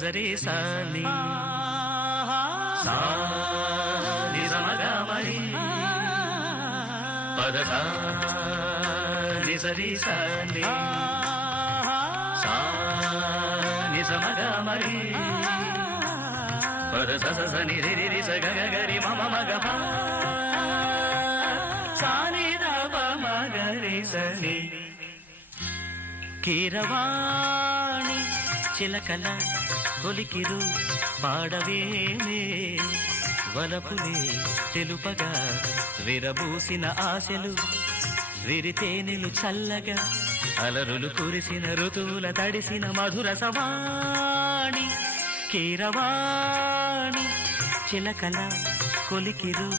నిజరి సాని సా నిజమగా మరి పదస నిజరి సాని సా నిజమగా మరి పదస స ని రి రి స గ గ రి మ మ గ ప సా ని ద ప మ గ రి స ని కీరవాణి చిలకల కొలికిరు పాడవేమే వలపులే తెలుపగా విరబూసిన ఆశలు విరితేనెలు చల్లగా అలరులు కురిసిన ఋతువుల తడిసిన మధుర సవాణి కీరవాణి చిలకల కొలికిరు